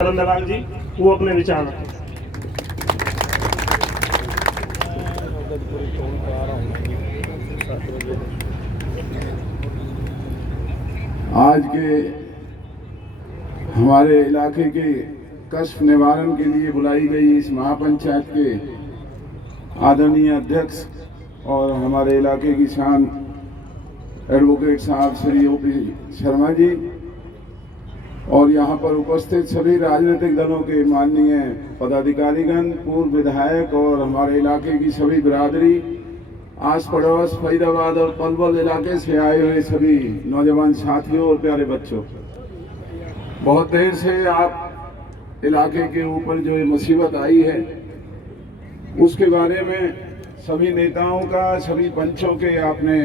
दलाल जी वो अपने विचार रखें। आज के हमारे इलाके के कष्ट निवारण के लिए बुलाई गई इस महापंचायत के आदरणीय अध्यक्ष और हमारे इलाके की शान एडवोकेट साहब श्री ओपी शर्मा जी और यहाँ पर उपस्थित सभी राजनीतिक दलों के माननीय पदाधिकारीगण, पूर्व विधायक और हमारे इलाके की सभी बिरादरी, आस पड़ोस फरीदाबाद और पलवल इलाके से आए हुए सभी नौजवान साथियों और प्यारे बच्चों, बहुत देर से आप इलाके के ऊपर जो ये मुसीबत आई है उसके बारे में सभी नेताओं का, सभी पंचों के आपने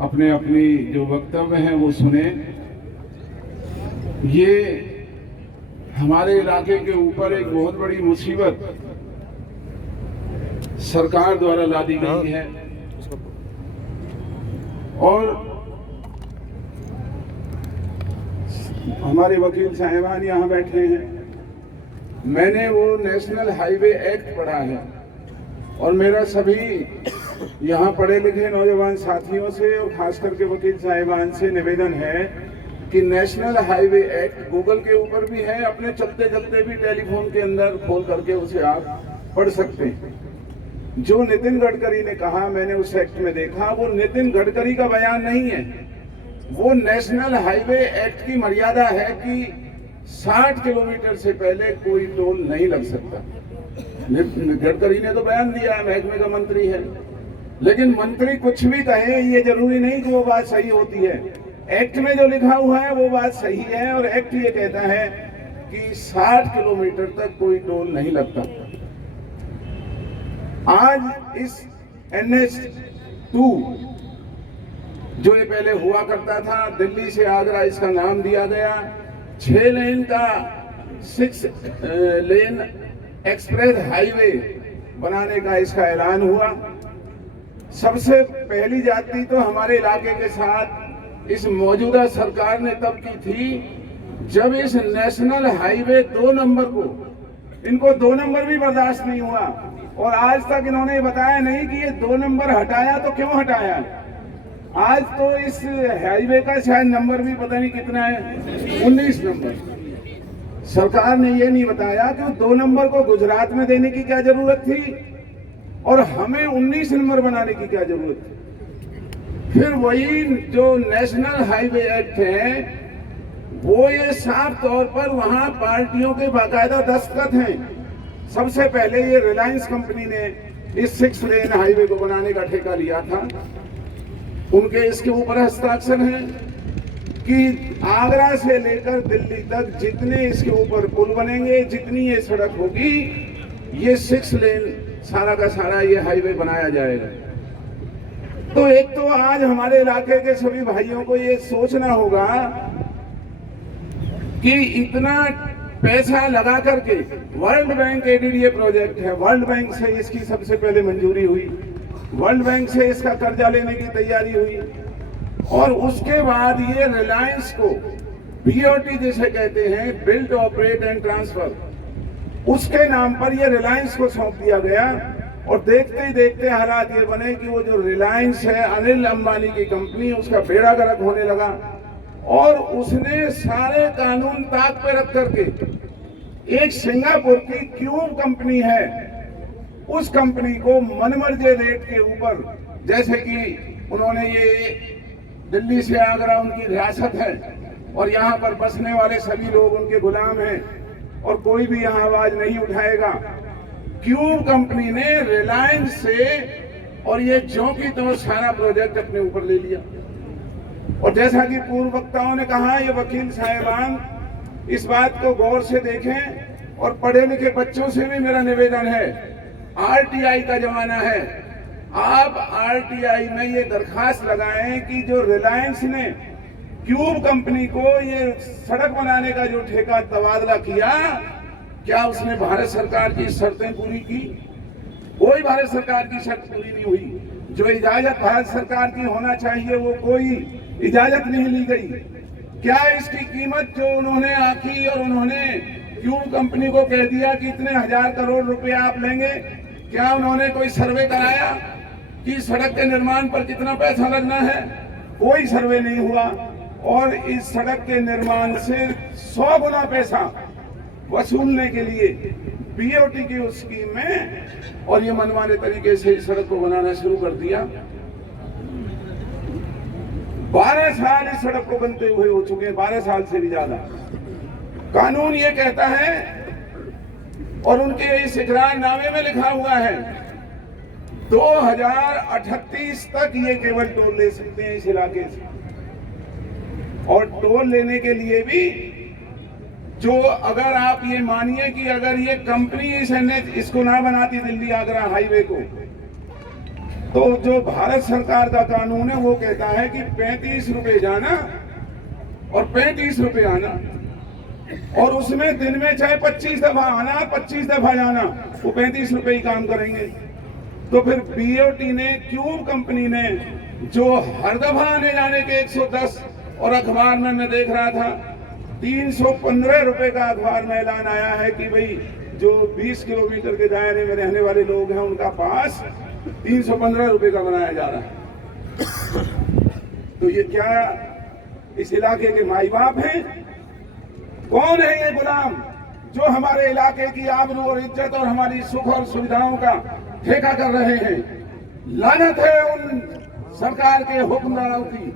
अपने अपनी जो वक्तव्य हैं वो सुने। ये हमारे इलाके के ऊपर एक बहुत बड़ी मुसीबत सरकार द्वारा ला दी गई है और हमारे वकील साहिबान यहाँ बैठे हैं। मैंने वो नेशनल हाईवे एक्ट पढ़ा है और मेरा सभी यहाँ पढ़े लिखे नौजवान साथियों से और खास करके वकील साहिबान से निवेदन है कि नेशनल हाईवे एक्ट गूगल के ऊपर भी है, अपने चलते चलते भी टेलीफोन के अंदर खोल करके उसे आप पढ़ सकते हैं। जो नितिन गडकरी ने कहा, मैंने उस एक्ट में देखा, वो नितिन गडकरी का बयान नहीं है। वो नेशनल हाईवे एक्ट की मर्यादा है कि 60 किलोमीटर से पहले कोई टोल नहीं लग सकता। गडकरी ने तो बयान दिया है, महकमे का मंत्री है, लेकिन मंत्री कुछ भी कहे ये जरूरी नहीं कि वो बात सही होती है। एक्ट में जो लिखा हुआ है वो बात सही है और एक्ट ये कहता है कि 60 किलोमीटर तक कोई टोल नहीं लगता। आज इस NH2 जो ये पहले हुआ करता था, दिल्ली से आगरा इसका नाम दिया गया, 6 लेन का 6 लेन एक्सप्रेस हाईवे बनाने का इसका ऐलान हुआ। सबसे पहली जाति तो हमारे इलाके के साथ इस मौजूदा सरकार ने तब की थी जब इस नेशनल हाईवे 2 नंबर को, इनको 2 नंबर भी बर्दाश्त नहीं हुआ और आज तक इन्होंने बताया नहीं कि ये 2 नंबर हटाया तो क्यों हटाया। आज तो इस हाईवे का शायद नंबर भी पता नहीं कितना है, 19 नंबर। सरकार ने ये नहीं बताया कि 2 नंबर को गुजरात में देने की क्या जरूरत थी और हमें 19 नंबर बनाने की क्या जरूरत थी। फिर वही जो नेशनल हाईवे एक्ट है वो ये साफ तौर पर वहां पार्टियों के बाकायदा दस्तखत हैं। सबसे पहले ये रिलायंस कंपनी ने इस 6 लेन हाईवे को बनाने का ठेका लिया था, उनके इसके ऊपर हस्ताक्षर हैं कि आगरा से लेकर दिल्ली तक जितने इसके ऊपर पुल बनेंगे, जितनी ये सड़क होगी, ये 6 लेन सारा का सारा ये हाईवे बनाया जाएगा। तो एक तो आज हमारे इलाके के सभी भाइयों को ये सोचना होगा कि इतना पैसा लगा करके, वर्ल्ड बैंक एडेड ये प्रोजेक्ट है, वर्ल्ड बैंक से इसकी सबसे पहले मंजूरी हुई, वर्ल्ड बैंक से इसका कर्जा लेने की तैयारी हुई और उसके बाद ये रिलायंस को BOT जिसे कहते हैं, बिल्ड ऑपरेट एंड ट्रांसफर, उसके नाम पर ये रिलायंस को सौंप दिया गया। और देखते ही देखते हालात ये बने कि वो जो रिलायंस है, अनिल अंबानी की कंपनी, उसका बेड़ा गर्क होने लगा और उसने सारे कानून ताक पे रख करके एक सिंगापुर की क्यूब कंपनी है, उस कंपनी को मनमर्जी रेट के ऊपर, जैसे कि उन्होंने ये दिल्ली से आगरा उनकी रियासत है और यहाँ पर बसने वाले सभी लोग उनके गुलाम हैं और कोई भी यहाँ आवाज नहीं उठाएगा। क्यूब कंपनी ने रिलायंस से और ये ज्यों की त्यों सारा प्रोजेक्ट अपने ऊपर ले लिया। और जैसा कि पूर्व वक्ताओं ने कहा, ये वकील साहिबान इस बात को गौर से देखें और पढ़े लिखे बच्चों से भी मेरा निवेदन है, RTI का जमाना है, आप RTI में ये दरखास्त लगाएं कि जो रिलायंस ने क्यूब कंपनी को ये सड़क बनाने का जो ठेका तबादला किया, क्या उसने भारत सरकार की शर्तें पूरी की? कोई भारत सरकार की शर्त पूरी नहीं हुई। जो इजाजत भारत सरकार की होना चाहिए वो कोई इजाजत नहीं ली गई। क्या इसकी कीमत जो उन्होंने आकी और उन्होंने क्यूब कंपनी को कह दिया कि इतने 1000 करोड़ रुपए आप लेंगे। क्या उन्होंने कोई सर्वे कराया कि सड़क के निर्माण पर कितना पैसा लगना है? कोई सर्वे नहीं हुआ। और इस सड़क के निर्माण से 100 गुना पैसा वसूलने के लिए बीओटी की उस स्कीम में और ये मनमाने तरीके से इस सड़क को बनाना शुरू कर दिया। 12 साल इस सड़क को बनते हुए हो चुके हैं, 12 साल से भी ज्यादा। कानून ये कहता है और उनके इस इकरारनामे में लिखा हुआ है 2038 तक ये केवल टोल ले सकते हैं इस इलाके से। और टोल लेने के लिए भी जो, अगर आप ये मानिए कि अगर ये कंपनी इस इसको ना बनाती दिल्ली आगरा हाईवे को, तो जो भारत सरकार का कानून है वो कहता है कि 35 रुपए जाना और 35 रुपए आना, और उसमें दिन में चाहे 25 दफा आना 25 दफा जाना, वो 35 रुपए ही काम करेंगे। तो फिर बीओटी ने, क्यूब कंपनी ने, जो हर दफा आने जाने के 110, और अखबार में मैं देख रहा था 315 रुपए का अखबार में ऐलान आया है कि भाई जो 20 किलोमीटर के दायरे में रहने वाले लोग हैं उनका पास 315 रुपए का बनाया जा रहा है। तो ये क्या इस इलाके के माई बाप हैं? कौन है ये गुलाम जो हमारे इलाके की आबरू और इज्जत और हमारी सुख और सुविधाओं का ठेका कर रहे हैं? लानत है उन सरकार के हुक्मरानों की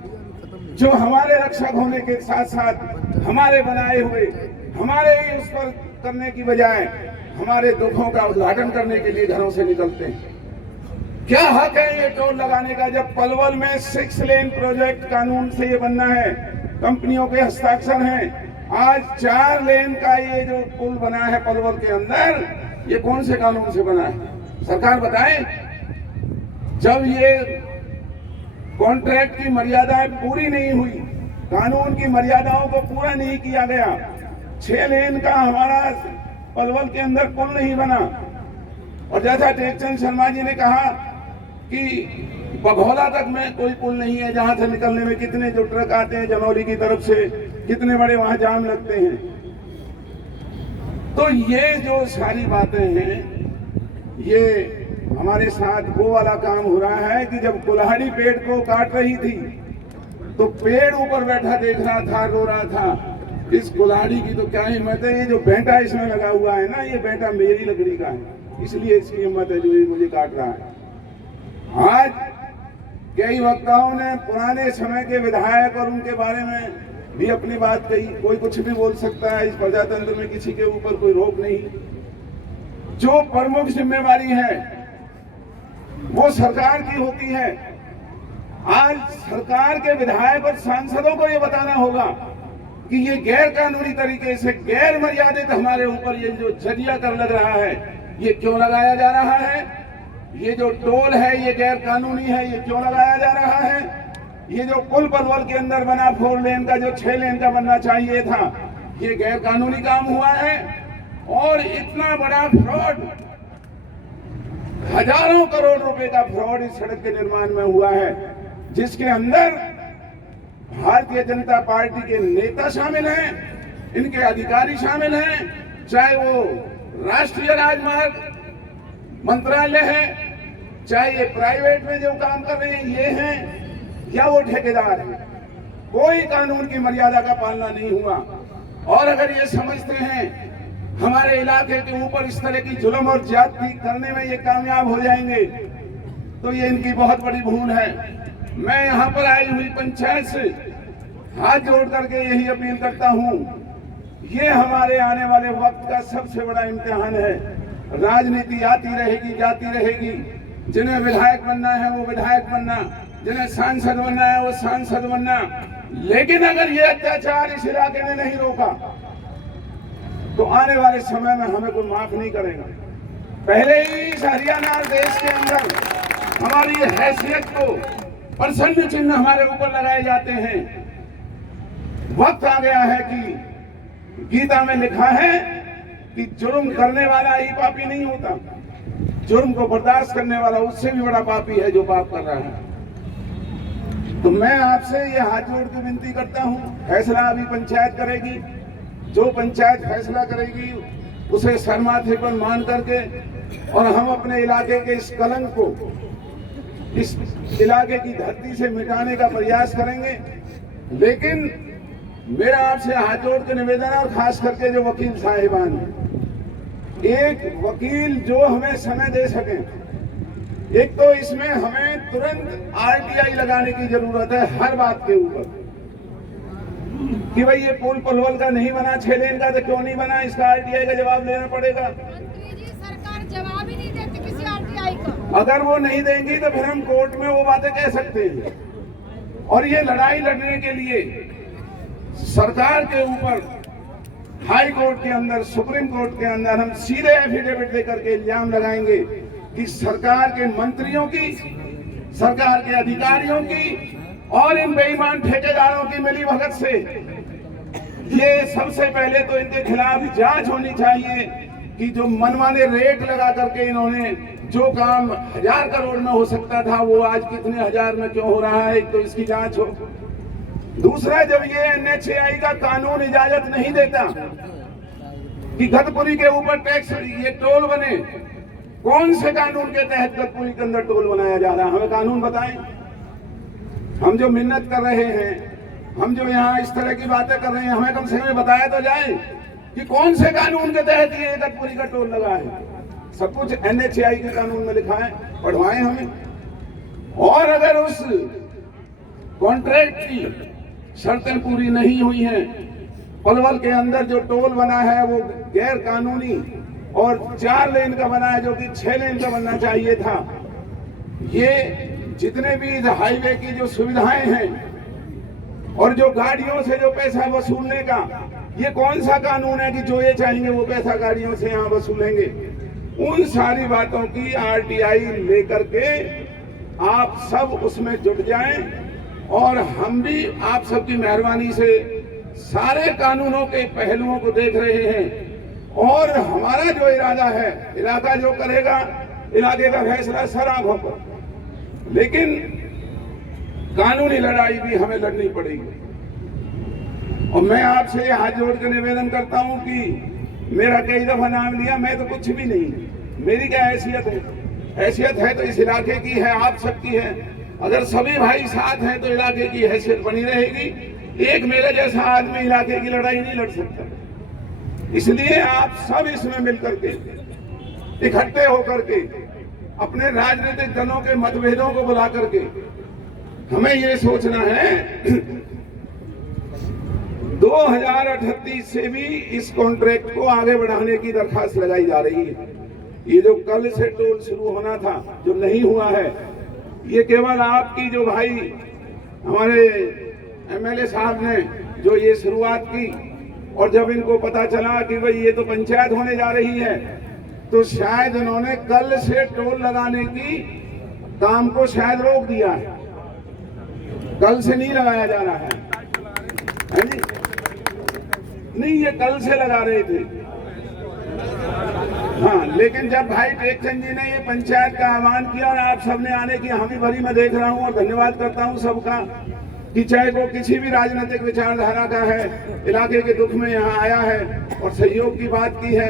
जो हमारे रक्षक होने के साथ साथ हमारे बनाए हुए, हमारे ही उस पर करने की बजाय हमारे दुखों का उद्घाटन करने के लिए घरों से निकलते हैं। क्या हक है ये टोल लगाने का, जब पलवल में 6 लेन प्रोजेक्ट कानून से ये बनना है, कंपनियों के हस्ताक्षर हैं। आज 4 लेन का ये जो पुल बना है पलवल के अंदर, ये कौन से कानून से बना है? सरकार बताए। जब ये कॉन्ट्रैक्ट की मर्यादाएं पूरी नहीं हुई, कानून की मर्यादाओं को पूरा नहीं किया गया, 6 लेन का हमारा पलवल के अंदर पुल नहीं बना। और जैसा टेकचंद शर्मा जी ने कहा कि बघौला तक में कोई पुल नहीं है, जहां से निकलने में कितने जो ट्रक आते हैं जनौली की तरफ से, कितने बड़े वहां जाम लगते हैं। तो ये जो सारी बातें हैं, ये हमारे साथ वो वाला काम हो रहा है कि जब कुल्हाड़ी पेड़ को काट रही थी तो पेड़ ऊपर बैठा देख रहा था, रो रहा था, इस कुल्हाड़ी की तो क्या हिम्मत है, ये जो बेंटा इसमें लगा हुआ है ना, ये बेंटा मेरी लकड़ी का है, इसलिए इसकी हिम्मत है जो ये मुझे काट रहा है। आज कई वक्ताओं ने पुराने समय के विधायक और उनके बारे में भी अपनी बात कही। कोई कुछ भी बोल सकता है, इस प्रजातंत्र में किसी के ऊपर कोई रोक नहीं। जो प्रमुख जिम्मेवारी है वो सरकार की होती है। आज सरकार के विधायक और सांसदों को ये बताना होगा कि ये गैर कानूनी तरीके से, गैर मर्यादित हमारे ऊपर ये जो जजिया कर लग रहा है, ये क्यों लगाया जा रहा है? ये जो टोल है ये गैर कानूनी है, ये क्यों लगाया जा रहा है? ये जो पुल पलवल के अंदर बना 4 लेन का, जो 6 लेन का बनना चाहिए था, ये गैर कानूनी काम हुआ है। और इतना बड़ा फ्रॉड, हजारों करोड़ रुपए का फ्रॉड इस सड़क के निर्माण में हुआ है, जिसके अंदर भारतीय जनता पार्टी के नेता शामिल हैं, इनके अधिकारी शामिल हैं, चाहे वो राष्ट्रीय राजमार्ग मंत्रालय है, चाहे ये प्राइवेट में जो काम कर रहे हैं ये हैं, या वो ठेकेदार हैं। कोई कानून की मर्यादा का पालना नहीं हुआ। और अगर ये समझते हैं हमारे इलाके के ऊपर इस तरह की जुल्म और ज्यादती करने में ये कामयाब हो जाएंगे, तो ये इनकी बहुत बड़ी भूल है। मैं यहाँ पर आई हुई पंचायत से हाथ जोड़ करके यही अपील करता हूँ, ये हमारे आने वाले वक्त का सबसे बड़ा इम्तिहान है। राजनीति आती रहेगी, जाती रहेगी, जिन्हें विधायक बनना है वो विधायक बनना, जिन्हें सांसद बनना है वो सांसद बनना, लेकिन अगर ये अत्याचार इस इलाके ने नहीं रोका तो आने वाले समय में हमें कोई माफ नहीं करेगा। पहले ही इस हरियाणा देश के अंदर हमारी हैसियत को प्रसन्न चिन्ह हमारे ऊपर लगाए जाते हैं। वक्त आ गया है कि गीता में लिखा है कि जुर्म करने वाला ही पापी नहीं होता, जुर्म को बर्दाश्त करने वाला उससे भी बड़ा पापी है जो पाप कर रहा है। तो मैं आपसे ये हाथ जोड़ के विनती करता हूँ, फैसला अभी पंचायत करेगी, जो पंचायत फैसला करेगी उसे सरमाथे पर मान करके और हम अपने इलाके के इस कलंक को इस इलाके की धरती से मिटाने का प्रयास करेंगे। लेकिन मेरा आपसे हाथ जोड़ के निवेदन है, और खास करके जो वकील साहिबान हैं, एक वकील जो हमें समय दे सके। एक तो इसमें हमें तुरंत आरटीआई लगाने की जरूरत है हर बात के ऊपर, कि भाई ये पुल पलवल का नहीं बना, 6 लेन का, तो क्यों नहीं बना, इसका आरटीआई का जवाब लेना पड़ेगा। मंत्री जी, सरकार जवाब ही नहीं देती किसी आरटीआई का। अगर वो नहीं देंगी तो फिर हम कोर्ट में वो बातें कह सकते हैं। और ये लड़ाई लड़ने के लिए सरकार के ऊपर हाई कोर्ट के अंदर, सुप्रीम कोर्ट के अंदर हम सीधे एफिडेविट देकर के इल्जाम लगाएंगे कि सरकार के मंत्रियों की, सरकार के अधिकारियों की और इन बेईमान ठेकेदारों की मिलीभगत से ये सबसे पहले तो इनके खिलाफ जांच होनी चाहिए कि जो मनमाने रेट लगा करके इन्होंने जो काम 1000 करोड़ में हो सकता था वो आज कितने हजार में क्यों हो रहा है, एक तो इसकी जांच हो। दूसरा, जब ये एनएचएआई का कानून इजाजत नहीं देता कि गतपुरी के ऊपर टैक्स, ये टोल बने, कौन से कानून के तहत गतपुरी के अंदर टोल बनाया जा रहा है, हमें कानून बताएं। हम जो मिन्नत कर रहे हैं, हम जो यहाँ इस तरह की बातें कर रहे हैं, हमें कम से कम बताया तो जाए कि कौन से कानून के तहत ये गतपुरी का टोल लगा है। सब कुछ एनएचएआई के कानून में लिखा है, पढ़वाएं हमें। और अगर उस कॉन्ट्रैक्ट की शर्तें पूरी नहीं हुई हैं, पलवल के अंदर जो टोल बना है वो गैर कानूनी और 4 लेन का बना है जो कि 6 लेन का बनना चाहिए था, ये जितने भी हाईवे की जो सुविधाएं हैं और जो गाड़ियों से जो पैसा वसूलने का, ये कौन सा कानून है कि जो ये चाहेंगे वो पैसा गाड़ियों से यहाँ वसूलेंगे। उन सारी बातों की आरटीआई लेकर के आप सब उसमें जुट जाएं, और हम भी आप सबकी मेहरबानी से सारे कानूनों के पहलुओं को देख रहे हैं। और हमारा जो इरादा है, इलाका जो करेगा, इलाके का फैसला सर आंखों पर, लेकिन कानूनी लड़ाई भी हमें लड़नी पड़ेगी। और मैं आपसे हाथ जोड़ के निवेदन करता हूं कि मेरा कई दफा नाम लिया, मैं तो कुछ भी नहीं, मेरी क्या हैसियत है, हैसियत है तो इस इलाके की है, आप सबकी है। अगर सभी भाई साथ हैं तो इलाके की हैसियत बनी रहेगी। एक मेरे जैसा आदमी इलाके की लड़ाई नहीं लड़ सकता। इसलिए आप सब इसमें मिलकर के, इकट्ठे होकर के, अपने राजनीतिक दलों के मतभेदों को बुला करके हमें ये सोचना है 2038 से भी इस कॉन्ट्रैक्ट को आगे बढ़ाने की दरखास्त लगाई जा रही है। ये जो कल से टोल शुरू होना था, जो नहीं हुआ है, ये केवल आपकी जो भाई हमारे एमएलए साहब ने जो ये शुरुआत की, और जब इनको पता चला कि भाई ये तो पंचायत होने जा रही है, तो शायद उन्होंने कल से टोल लगाने की काम को शायद रोक दिया है। कल से नहीं लगाया जा रहा है जी? नहीं, ये कल से लगा रहे थे। हाँ, लेकिन जब भाई टेकचंद जी ने ये पंचायत का आह्वान किया और आप सबने आने की हामी भरी मैं देख रहा हूँ, और धन्यवाद करता हूँ सबका कि चाहे वो किसी भी राजनीतिक विचारधारा का है, इलाके के दुख में यहाँ आया है और सहयोग की बात की है,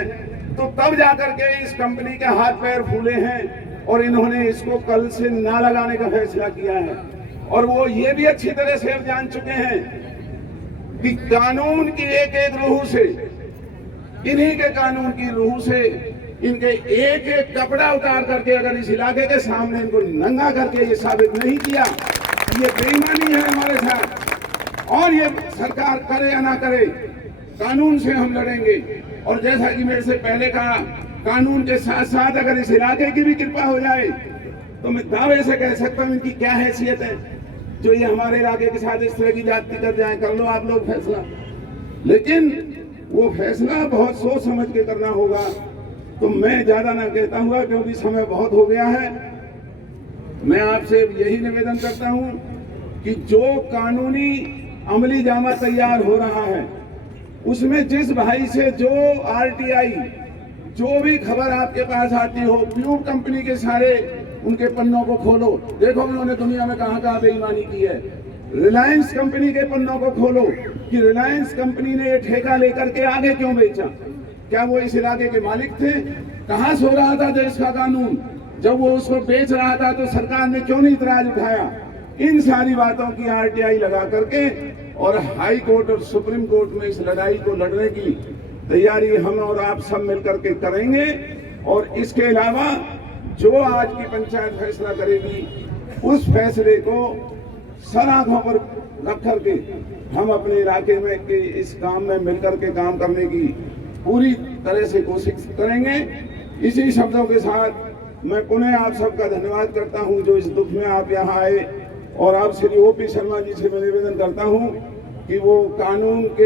तो तब जाकर के इस कंपनी के हाथ पैर फूले हैं और इन्होंने इसको कल से ना लगाने का फैसला किया है। और वो ये भी अच्छी तरह से अब जान चुके हैं कि कानून की एक एक रूह से, इन्हीं के कानून की रूह से, इनके एक एक कपड़ा उतार करके अगर इस इलाके के सामने इनको नंगा करके ये साबित नहीं किया, ये बेईमानी है हमारे साथ, और ये सरकार करे या ना करे, कानून से हम लड़ेंगे। और जैसा कि मेरे से पहले कहा, कानून के साथ साथ अगर इस इलाके की भी कृपा हो जाए तो मैं दावे से कह सकता हूँ इनकी क्या हैसियत है जो ये हमारे इलाके के साथ इस तरह की जाति कर जाए। कर लो आप लोग फैसला, लेकिन वो फैसला बहुत सोच समझ के करना होगा। तो मैं ज्यादा ना कहता हुआ, क्योंकि समय बहुत हो गया है, मैं आपसे यही निवेदन करता हूं कि जो कानूनी अमली जामा तैयार हो रहा है उसमें जिस भाई से जो आरटीआई, जो भी खबर आपके पास आती हो, प्यूर कंपनी के सारे उनके पन्नों को खोलो, देखो उन्होंने दुनिया में कहां कहां बेईमानी की है। रिलायंस कंपनी के पन्नों को खोलो, कि रिलायंस कंपनी ने ये ठेका लेकर के आगे क्यों बेचा? क्या वो इस इलाके के मालिक थे? कहां सो रहा था देश का कानून? जब वो उसको बेच रहा था तो सरकार ने क्यों नहीं इतराज उठाया? इन सारी बातों की आरटीआई लगा करके और हाई कोर्ट और सुप्रीम कोर्ट में इस लड़ाई को लड़ने की तैयारी हम और आप सब मिलकर के करेंगे। और इसके अलावा जो आज की पंचायत फैसला करेगी उस फैसले को सर आंखों पर रख करके हम अपने इलाके में के इस काम में मिलकर के काम करने की पूरी तरह से कोशिश करेंगे। इसी शब्दों के साथ मैं पुनः आप सबका धन्यवाद करता हूं जो इस दुख में आप यहाँ आए, और आप श्री ओपी शर्मा जी से मैं निवेदन करता हूं कि वो कानून के